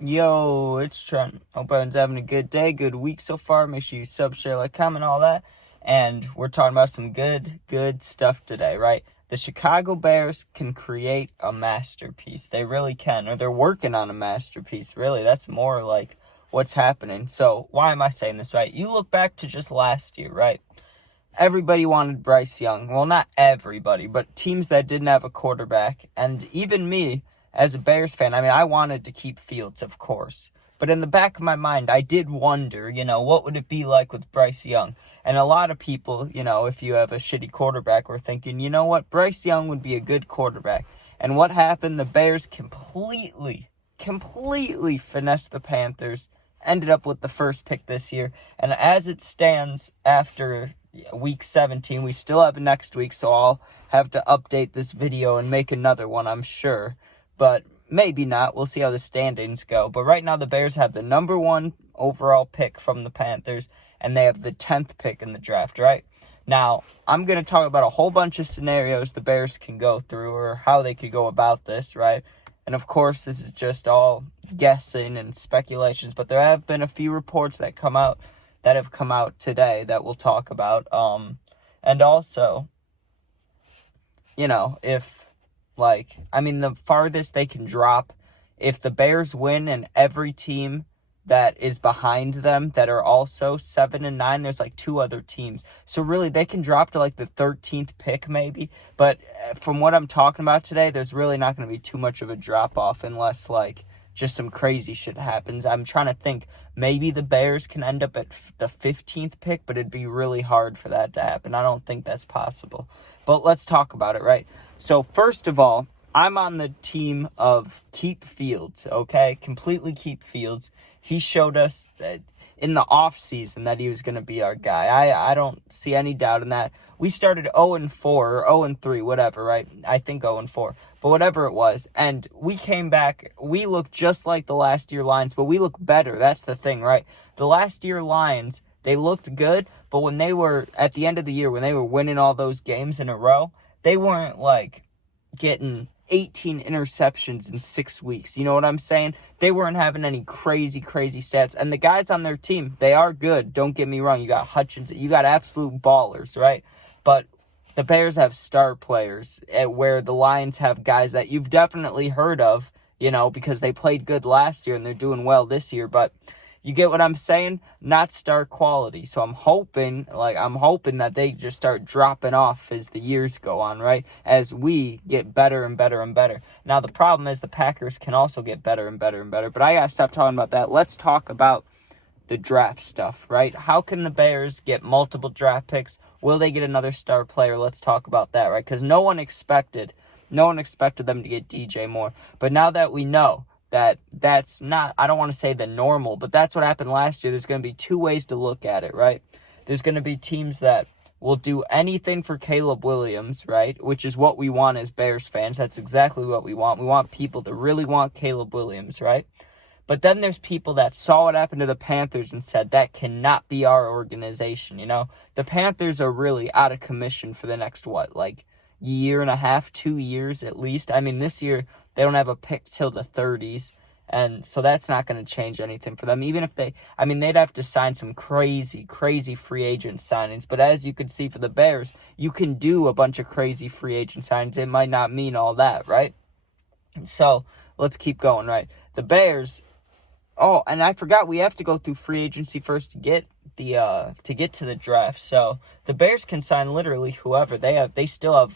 Yo, it's Trent. Hope everyone's having a good day, good week so far. Make sure you sub, share, like, comment, all that. And we're talking about some good stuff today, right? The Chicago Bears can create a masterpiece. They really can. Or they're working on a masterpiece, really. That's more like what's happening. So why am I saying this, right? You look back to just last year, right? Everybody wanted Bryce Young. Well, not everybody, but teams that didn't have a quarterback. And even me, as a Bears fan, I wanted to keep Fields, of course. But in the back of my mind, I did wonder, what would it be like with Bryce Young? And a lot of people, if you have a shitty quarterback, were thinking, you know what, Bryce Young would be a good quarterback. And what happened? The Bears completely finessed the Panthers, ended up with the first pick this year. And as it stands after week 17, we still have next week, so I'll have to update this video and make another one, I'm sure. But maybe not. We'll see how the standings go. But right now, the Bears have the number 1 overall pick from the Panthers, and they have the 10th pick in the draft, right? Now, I'm going to talk about a whole bunch of scenarios the Bears can go through or how they could go about this, right? And of course, this is just all guessing and speculations, but there have been a few reports that have come out today that we'll talk about. And also, if the farthest they can drop, if the Bears win and every team that is behind them that are also 7-9, there's 2 other teams. So really they can drop to the 13th pick maybe. But from what I'm talking about today, there's really not going to be too much of a drop off unless just some crazy shit happens. I'm trying to think, maybe the Bears can end up at the 15th pick, but it'd be really hard for that to happen. I don't think that's possible. But let's talk about it, right? So first of all, I'm on the team of keep Fields, okay? Completely keep Fields. He showed us that in the offseason that he was going to be our guy. I don't see any doubt in that. We started 0-4 or 0-3, whatever, right? I think 0-4, but whatever it was. And we came back. We looked just like the last year Lions, but we look better. That's the thing, right? The last year Lions, they looked good, but when they were at the end of the year, when they were winning all those games in a row, they weren't getting 18 interceptions in 6 weeks. You know what I'm saying? They weren't having any crazy stats. And the guys on their team, they are good. Don't get me wrong. You got Hutchinson. You got absolute ballers, right? But the Bears have star players where the Lions have guys that you've definitely heard of, because they played good last year and they're doing well this year. But you get what I'm saying? Not star quality. So I'm hoping that they just start dropping off as the years go on, right? As we get better and better and better. Now, the problem is the Packers can also get better and better and better. But I got to stop talking about that. Let's talk about the draft stuff, right? How can the Bears get multiple draft picks? Will they get another star player? Let's talk about that, right? Because no one expected them to get DJ Moore. But now that we know that's not, I don't want to say the normal, but that's what happened last year. There's going to be 2 ways to look at it, right? There's going to be teams that will do anything for Caleb Williams, right? Which is what we want as Bears fans. That's exactly what we want. We want people to really want Caleb Williams, right? But then there's people that saw what happened to the Panthers and said, that cannot be our organization, The Panthers are really out of commission for the next, year and a half, 2 years at least. This year, they don't have a pick till the 30s, and so that's not going to change anything for them. Even if they'd have to sign some crazy free agent signings. But as you can see for the Bears, you can do a bunch of crazy free agent signings. It might not mean all that, right? So let's keep going, right? The Bears. Oh, and I forgot we have to go through free agency first to get to the draft. So the Bears can sign literally whoever. They still have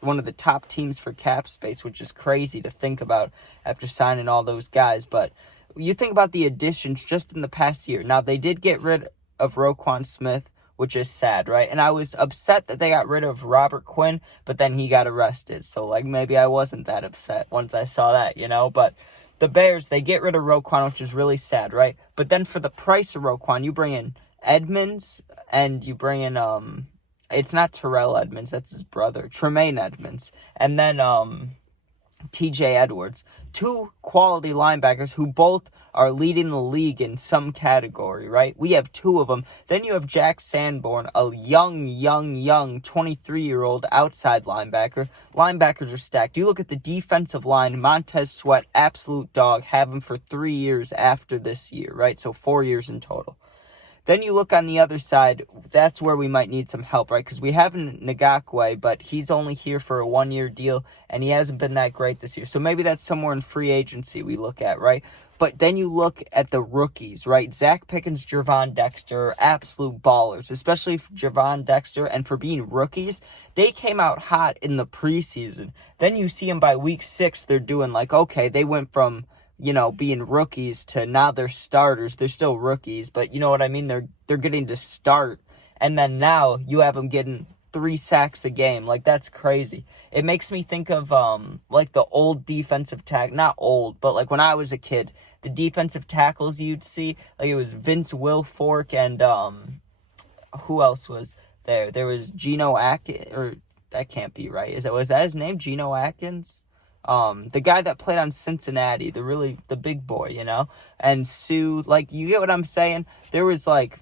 one of the top teams for cap space, which is crazy to think about after signing all those guys. But you think about the additions just in the past year. Now, they did get rid of Roquan Smith, which is sad, right? And I was upset that they got rid of Robert Quinn, but then he got arrested. So, maybe I wasn't that upset once I saw that, But the Bears, they get rid of Roquan, which is really sad, right? But then for the price of Roquan, you bring in Edmonds and you bring in, it's not Terrell Edmonds, that's his brother, Tremaine Edmonds. And then TJ Edwards. Two quality linebackers who both are leading the league in some category, right? We have two of them. Then you have Jack Sanborn, a young 23-year-old outside linebacker. Linebackers are stacked. You look at the defensive line, Montez Sweat, absolute dog, have him for 3 years after this year, right? So 4 years in total. Then you look on the other side, that's where we might need some help, right? Because we have Ngakwe, but he's only here for a 1-year deal, and he hasn't been that great this year. So maybe that's somewhere in free agency we look at, right? But then you look at the rookies, right? Zach Pickens, Gervon Dexter, absolute ballers, especially for Gervon Dexter. And for being rookies, they came out hot in the preseason. Then you see them by week 6, they're doing like, okay, they went from being rookies to now they're starters. They're still rookies, but you know what I mean? They're getting to start. And then now you have them getting 3 sacks a game. Like, that's crazy. It makes me think of, like the old defensive not old, but like when I was a kid, the defensive tackles you'd see, like it was Vince Wilfork and, who else was there? There was Geno Atkins, or that can't be right. Was that his name? Geno Atkins? The guy that played on Cincinnati, the big boy, and Sue, like, you get what I'm saying? There was like,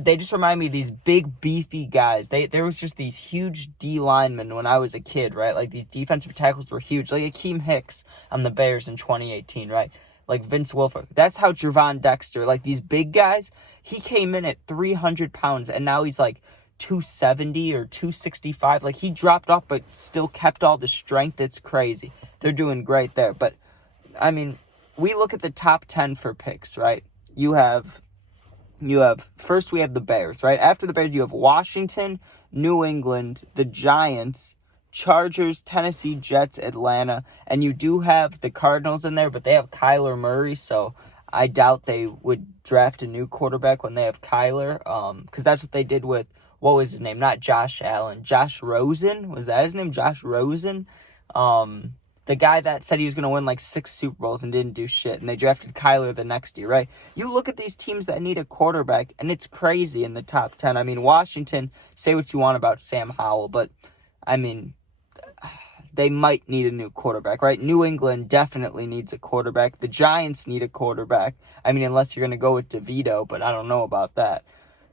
they just remind me of these big, beefy guys. There was just these huge D linemen when I was a kid, right? Like, these defensive tackles were huge, like Akeem Hicks on the Bears in 2018, right? Like Vince Wilfork. That's how Gervon Dexter, like these big guys, he came in at 300 pounds, and now he's like 270 or 265. Like, he dropped off but still kept all the strength. It's crazy. They're doing great there. But I mean, we look at the top 10 for picks, right? You have first, we have the Bears, right? After the Bears, you have Washington, New England, the Giants, Chargers, Tennessee, Jets, Atlanta, and you do have the Cardinals in there, but they have Kyler Murray, so I doubt they would draft a new quarterback when they have Kyler, because that's what they did with, what was his name? Not Josh Allen. Josh Rosen? Was that his name? Josh Rosen? The guy that said he was going to win like 6 Super Bowls and didn't do shit, and they drafted Kyler the next year, right? You look at these teams that need a quarterback, and it's crazy in the top 10. I mean, Washington, say what you want about Sam Howell, but, I mean, they might need a new quarterback, right? New England definitely needs a quarterback. The Giants need a quarterback. I mean, unless you're going to go with DeVito, but I don't know about that.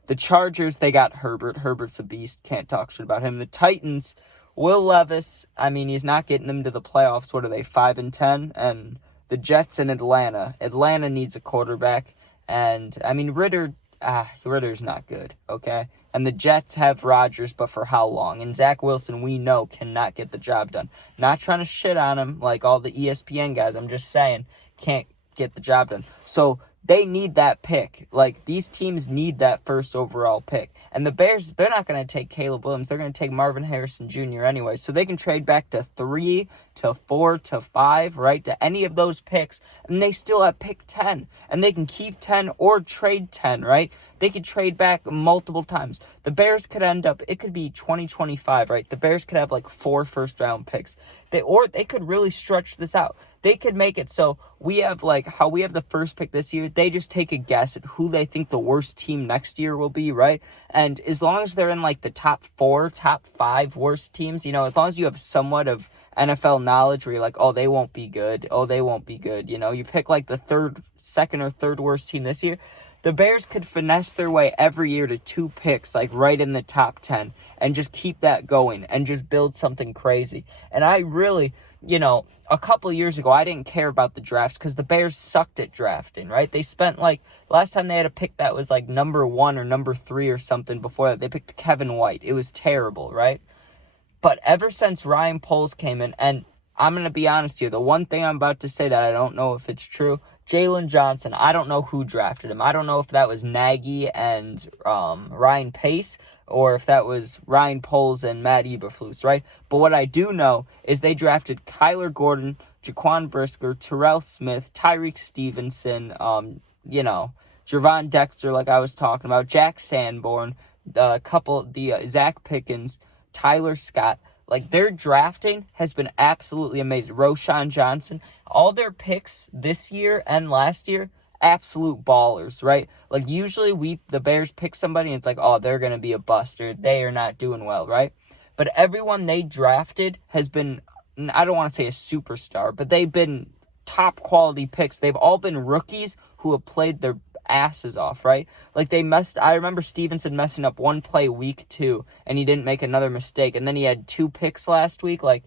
The Chargers, they got Herbert. Herbert's a beast. Can't talk shit about him. The Titans, Will Levis, I mean, he's not getting them to the playoffs. What are they, 5-10? And the Jets and Atlanta. Atlanta needs a quarterback. And, I mean, Ritter's not good, okay? And the Jets have Rodgers, but for how long? And Zach Wilson, we know, cannot get the job done. Not trying to shit on him like all the ESPN guys. I'm just saying, can't get the job done. So they need that pick. Like, these teams need that first overall pick. And the Bears, they're not going to take Caleb Williams. They're going to take Marvin Harrison Jr. anyway. So they can trade back to 3, to 4, to 5, right? To any of those picks. And they still have pick 10. And they can keep 10 or trade 10, right? They could trade back multiple times. The Bears could end up, it could be 2025, right? The Bears could have like 4 first-round picks. They could really stretch this out. They could make it so we have like how we have the first pick this year. They just take a guess at who they think the worst team next year will be, right? And as long as they're in like the top 4, top 5 worst teams, as long as you have somewhat of NFL knowledge where you're like, oh, they won't be good. Oh, they won't be good. You pick like the second or third worst team this year. The Bears could finesse their way every year to 2 picks, like right in the top 10, and just keep that going and just build something crazy. And I really, a couple of years ago, I didn't care about the drafts because the Bears sucked at drafting, right? They spent last time they had a pick that was like number 1 or number 3 or something before that, they picked Kevin White. It was terrible, right? But ever since Ryan Poles came in, and I'm going to be honest here, the one thing I'm about to say that I don't know if it's true, Jalen Johnson, I don't know who drafted him. I don't know if that was Nagy and Ryan Pace or if that was Ryan Poles and Matt Eberflus, right? But what I do know is they drafted Kyler Gordon, Jaquan Brisker, Terrell Smith, Tyreek Stevenson, Gervon Dexter, like I was talking about, Jack Sanborn, Zach Pickens, Tyler Scott. Like, their drafting has been absolutely amazing. Roshan Johnson, all their picks this year and last year, absolute ballers, right? Like, usually the Bears pick somebody and it's like, oh, they're going to be a bust or they are not doing well, right? But everyone they drafted has been I don't want to say a superstar, but they've been top quality picks. They've all been rookies who have played their asses off, right? Like I remember Stevenson messing up one play week 2 and he didn't make another mistake, and then he had 2 picks last week. Like,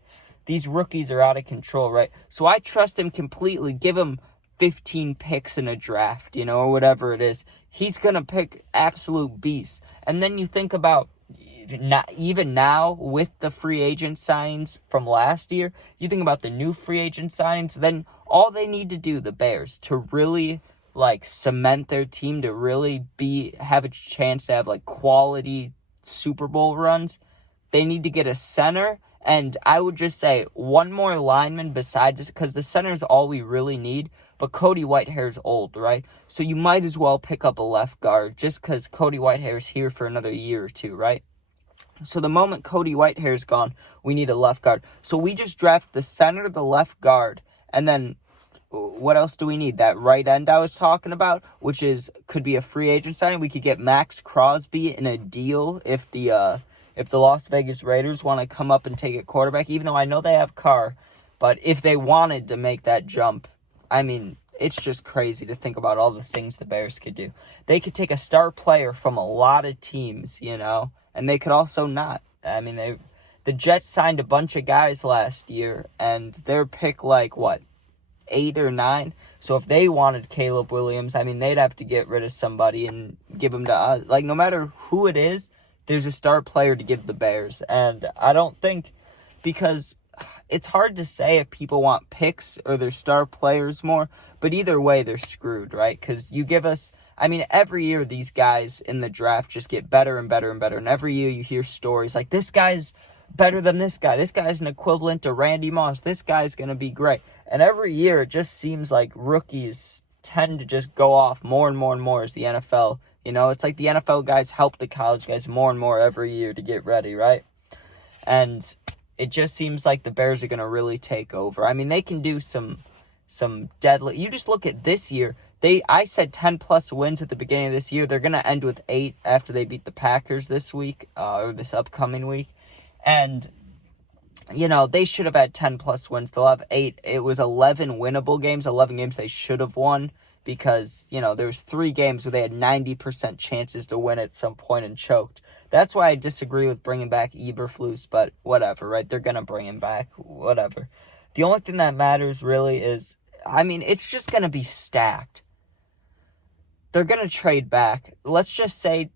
these rookies are out of control, right? So I trust him completely. Give him 15 picks in a draft, or whatever it is. He's gonna pick absolute beasts. And then you think about, even now with the free agent signings from last year, you think about the new free agent signings, then all they need to do, the Bears, to really cement their team, to really have a chance to have quality Super Bowl runs, they need to get a center, and I would just say one more lineman besides this, because the center is all we really need. But Cody Whitehair's old, right? So you might as well pick up a left guard just because Cody Whitehair's here for another year or 2, right? So the moment Cody Whitehair's gone, we need a left guard. So we just draft the center, the left guard, and then what else do we need? That right end I was talking about, which could be a free agent signing. We could get Max Crosby in a deal if the Las Vegas Raiders want to come up and take a quarterback, even though I know they have Carr. But if they wanted to make that jump, I mean, it's just crazy to think about all the things the Bears could do. They could take a star player from a lot of teams, and they could also not. I mean, the Jets signed a bunch of guys last year, and their pick, 8 or 9. So if they wanted Caleb Williams, I mean, they'd have to get rid of somebody and give him to us. No matter who it is, there's a star player to give the Bears. And I don't think, because it's hard to say if people want picks or their star players more, but either way, they're screwed, right? Because you give us, I mean, every year these guys in the draft just get better and better and better. And every year you hear stories like, this guy's better than this guy. This guy's an equivalent to Randy Moss. This guy's going to be great. And every year it just seems like rookies tend to just go off more and more and more as the NFL. It's like the NFL guys help the college guys more and more every year to get ready, right? And it just seems like the Bears are going to really take over. I mean, they can do some deadly. You just look at this year. I said 10-plus wins at the beginning of this year. They're going to end with 8 after they beat the Packers this week, or this upcoming week. And, they should have had 10-plus wins. They'll have 8. It was 11 winnable games, 11 games they should have won because, there was 3 games where they had 90% chances to win at some point and choked. That's why I disagree with bringing back Eberflus, but whatever, right? They're going to bring him back, whatever. The only thing that matters really is, I mean, it's just going to be stacked. They're going to trade back. Let's just say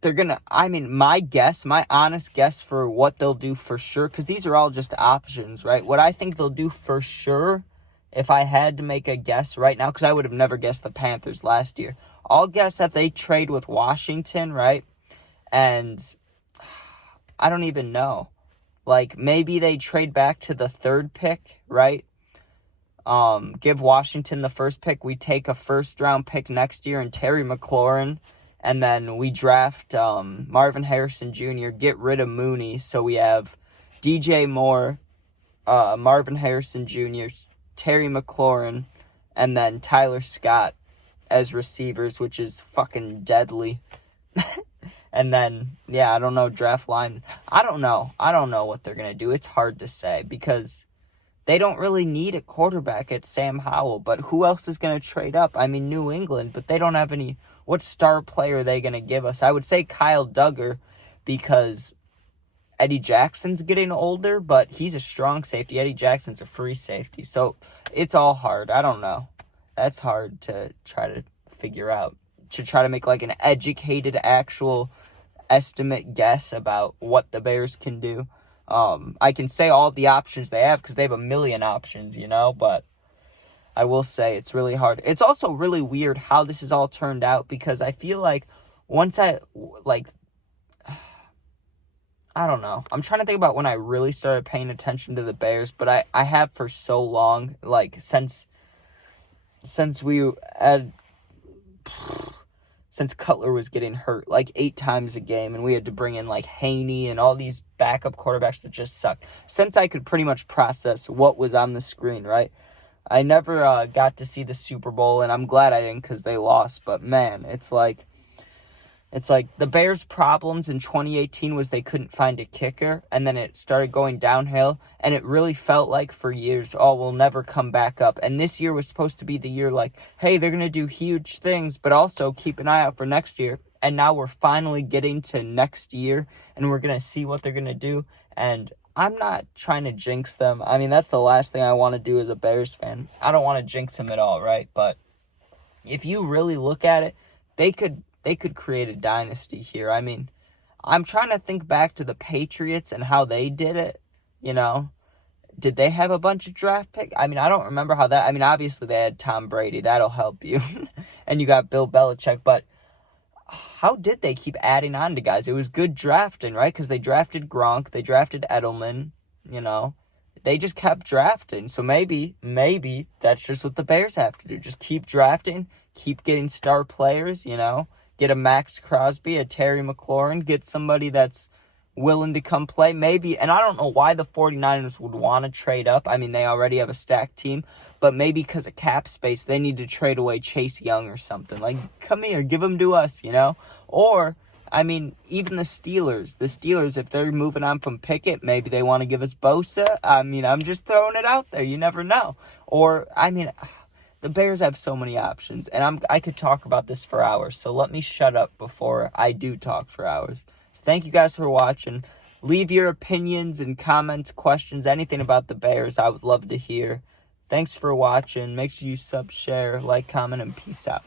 they're going to, my honest guess for what they'll do for sure, because these are all just options, right? What I think they'll do for sure, if I had to make a guess right now, because I would have never guessed the Panthers last year, I'll guess that they trade with Washington, right? And I don't even know. Maybe they trade back to the 3rd pick, right? Give Washington the 1st pick. We take a 1st-round pick next year and Terry McLaurin. And then we draft Marvin Harrison Jr., get rid of Mooney. So we have DJ Moore, Marvin Harrison Jr., Terry McLaurin, and then Tyler Scott as receivers, which is fucking deadly. And then, I don't know, draft line. I don't know what they're going to do. It's hard to say because they don't really need a quarterback at Sam Howell. But who else is going to trade up? I mean, New England, but they don't have any. What star player are they going to give us? I would say Kyle Duggar because Eddie Jackson's getting older, but he's a strong safety. Eddie Jackson's a free safety. So it's all hard. I don't know. That's hard to try to figure out. To try to make an educated actual estimate guess about what the Bears can do. I can say all the options they have because they have a million options, but I will say it's really hard. It's also really weird how this has all turned out because I feel like once I don't know. I'm trying to think about when I really started paying attention to the Bears, but I have for so long, since we had... Since Cutler was getting hurt 8 times a game and we had to bring in Haney and all these backup quarterbacks that just sucked. Since I could pretty much process what was on the screen, right? I never got to see the Super Bowl and I'm glad I didn't because they lost. But man, it's It's like the Bears' problems in 2018 was they couldn't find a kicker, and then it started going downhill, and it really felt like for years, oh, we'll never come back up. And this year was supposed to be the year like, hey, they're going to do huge things, but also keep an eye out for next year. And now we're finally getting to next year, and we're going to see what they're going to do. And I'm not trying to jinx them. I mean, that's the last thing I want to do as a Bears fan. I don't want to jinx them at all, right? But if you really look at it, they could create a dynasty here. I mean, I'm trying to think back to the Patriots and how they did it, you know. Did they have a bunch of draft picks? I mean, I don't remember how that... I mean, obviously they had Tom Brady. That'll help you. And you got Bill Belichick. But how did they keep adding on to guys? It was good drafting, right? Because they drafted Gronk. They drafted Edelman, you know. They just kept drafting. So maybe that's just what the Bears have to do. Just keep drafting. Keep getting star players, you know. Get a Max Crosby, a Terry McLaurin, get somebody that's willing to come play. Maybe, and I don't know why the 49ers would want to trade up. I mean, they already have a stacked team, but maybe because of cap space, they need to trade away Chase Young or something. Like, come here, give him to us, you know? Or, I mean, even the Steelers, if they're moving on from Pickett, maybe they want to give us Bosa. I mean, I'm just throwing it out there. You never know. Or, I mean... The Bears have so many options, and I could talk about this for hours, so let me shut up before I do talk for hours. So thank you guys for watching. Leave your opinions and comments, questions, anything about the Bears. I would love to hear. Thanks for watching. Make sure you sub, share, like, comment, and peace out.